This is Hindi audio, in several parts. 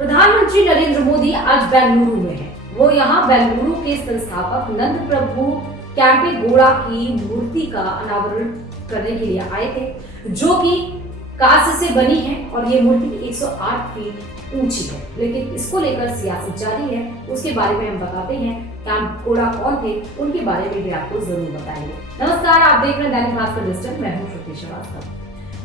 प्रधानमंत्री नरेंद्र मोदी आज बेंगलुरु में हैं। वो यहाँ बेंगलुरु के संस्थापक नंद प्रभु कैंपेगौड़ा की मूर्ति का अनावरण करने के लिए आए थे, जो कि कांस्य से बनी है और ये मूर्ति 108 फीट ऊंची है। लेकिन इसको लेकर सियासत जारी है। उसके बारे में हम बताते हैं। कैंपेगौड़ा कौन थे, उनके बारे में भी आपको जरूर बताएंगे। नमस्कार, आप देख रहे हैं दैनिक भास्कर डिजिटल। मैं हूं श्रुति श्रीवास्तव।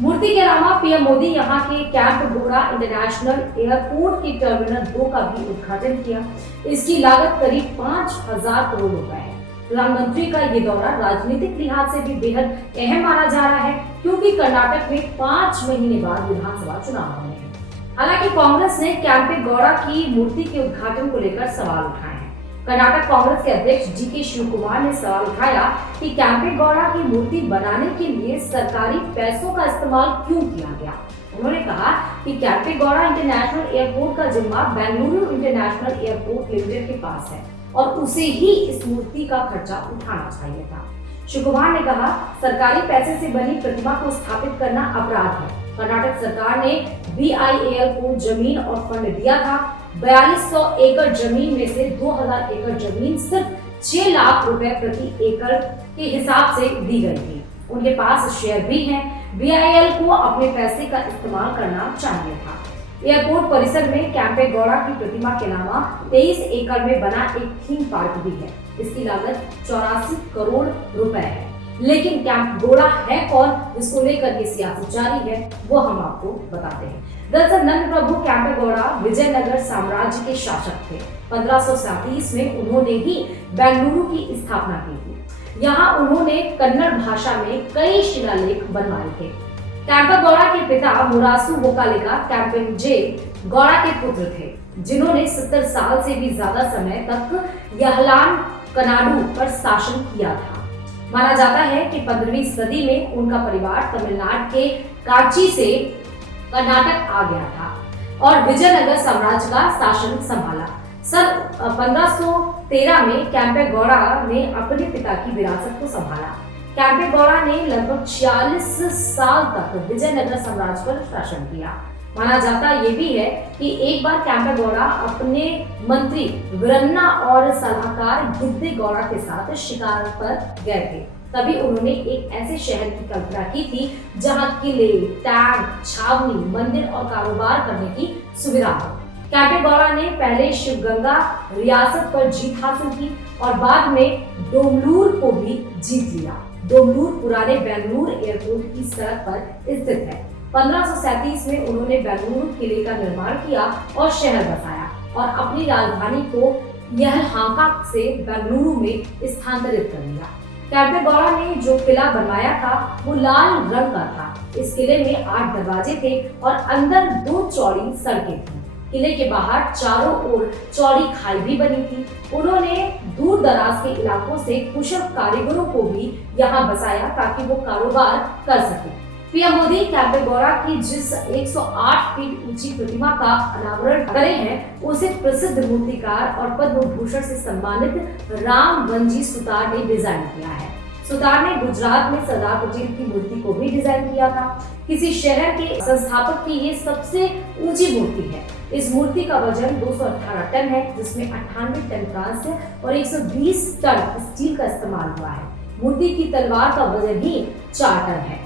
मूर्ति के अलावा पीएम मोदी यहाँ के कैंपेगौड़ा इंटरनेशनल एयरपोर्ट के टर्मिनल 2 का भी उद्घाटन किया। इसकी लागत करीब 5,000 करोड़ रुपए है। प्रधानमंत्री का ये दौरा राजनीतिक लिहाज से भी बेहद अहम माना जा रहा है, क्योंकि कर्नाटक में 5 महीने बाद विधानसभा चुनाव होने हैं। हालांकि कांग्रेस ने कैंपेगौड़ा की मूर्ति के उद्घाटन को लेकर सवाल उठाए हैं। कर्नाटक कांग्रेस के अध्यक्ष डीके शिवकुमार ने सवाल उठाया कि कैंपेगौड़ा की मूर्ति बनाने के लिए सरकारी पैसों का इस्तेमाल क्यों किया गया। उन्होंने कहा कि कैंपेगौड़ा इंटरनेशनल एयरपोर्ट का जिम्मा बेंगलुरु इंटरनेशनल एयरपोर्ट लिमिटेड के पास है और उसे ही इस मूर्ति का खर्चा उठाना चाहिए था। शिवकुमार ने कहा, सरकारी पैसे से बनी प्रतिमा को स्थापित करना अपराध है। कर्नाटक सरकार ने बीआईएल को जमीन और फंड दिया था। 4200 एकड़ जमीन में से 2000 एकड़ जमीन सिर्फ 6 लाख रुपए प्रति एकड़ के हिसाब से दी गई थी। उनके पास शेयर भी हैं। बीआईएल को अपने पैसे का इस्तेमाल करना चाहिए था। एयरपोर्ट परिसर में कैंपेगौड़ा की प्रतिमा के अलावा 23 एकड़ में बना एक थीम पार्क भी है। इसकी लागत 84 करोड़ रुपए है। लेकिन कैंपेगौड़ा है कौन, जिसको लेकर ये सियासत जारी है, वो हम आपको बताते हैं। दरअसल नंद प्रभु कैंपेगौड़ा विजयनगर साम्राज्य के शासक थे। 1537 में उन्होंने ही बेंगलुरु की स्थापना की थी। यहाँ उन्होंने कन्नड़ भाषा में कई शिलालेख बनवाए थे। कैंपेगौड़ा के पिता मुरासु वोकालिका कैंपेंजे गौड़ा के पुत्र थे, जिन्होंने 70 साल से भी ज्यादा समय तक यहलान कनाडु पर शासन किया था। माना जाता है कि 15वीं सदी में उनका परिवार तमिलनाडु के कांची से कर्नाटक आ गया था और विजयनगर साम्राज्य का शासन संभाला। सन 1513 में कैंपेगौड़ा ने अपने पिता की विरासत को संभाला। कैंपेगौड़ा ने लगभग 46 साल तक विजयनगर साम्राज्य पर शासन किया। माना जाता ये भी है कि एक बार कैंपेगौड़ा अपने मंत्री वीरन्ना और सलाहकार गिद्देगौड़ा के साथ शिकार पर गए थे। तभी उन्होंने एक ऐसे शहर की कल्पना की थी जहां किले, टैंक, छावनी, मंदिर और कारोबार करने की सुविधा हो। कैंपेगौड़ा ने पहले शिवगंगा रियासत पर जीत हासिल की और बाद में डोमलूर को भी जीत लिया। डोमलूर पुराने बेंगलुरु एयरपोर्ट की सड़क पर स्थित है। 1537 में उन्होंने बेंगलुरु किले का निर्माण किया और शहर बसाया और अपनी राजधानी को यलहांका से बेंगलुरु में स्थानांतरित कर लिया। कैंपेगौड़ा ने जो किला बनवाया था वो लाल रंग का था। इस किले में 8 दरवाजे थे और अंदर 2 चौड़ी सड़कें थी। किले के बाहर चारों ओर चौड़ी खाई भी बनी थी। उन्होंने दूर दराज के इलाकों से कुशल कारीगरों को भी यहाँ बसाया ताकि वो कारोबार कर सके। पीएम मोदी कैंपेगौड़ा की जिस 108 फीट ऊंची प्रतिमा का अनावरण करे हैं, उसे प्रसिद्ध मूर्तिकार और पद्म भूषण से सम्मानित राम वंजी सुतार ने डिजाइन किया है। सुतार ने गुजरात में सरदार पटेल की मूर्ति को भी डिजाइन किया था। किसी शहर के संस्थापक की ये सबसे ऊंची मूर्ति है। इस मूर्ति का वजन 218 टन है, जिसमें 98 टन कांस्य और 120 टन स्टील का इस्तेमाल हुआ है। मूर्ति की तलवार का वजन ही 4 टन है।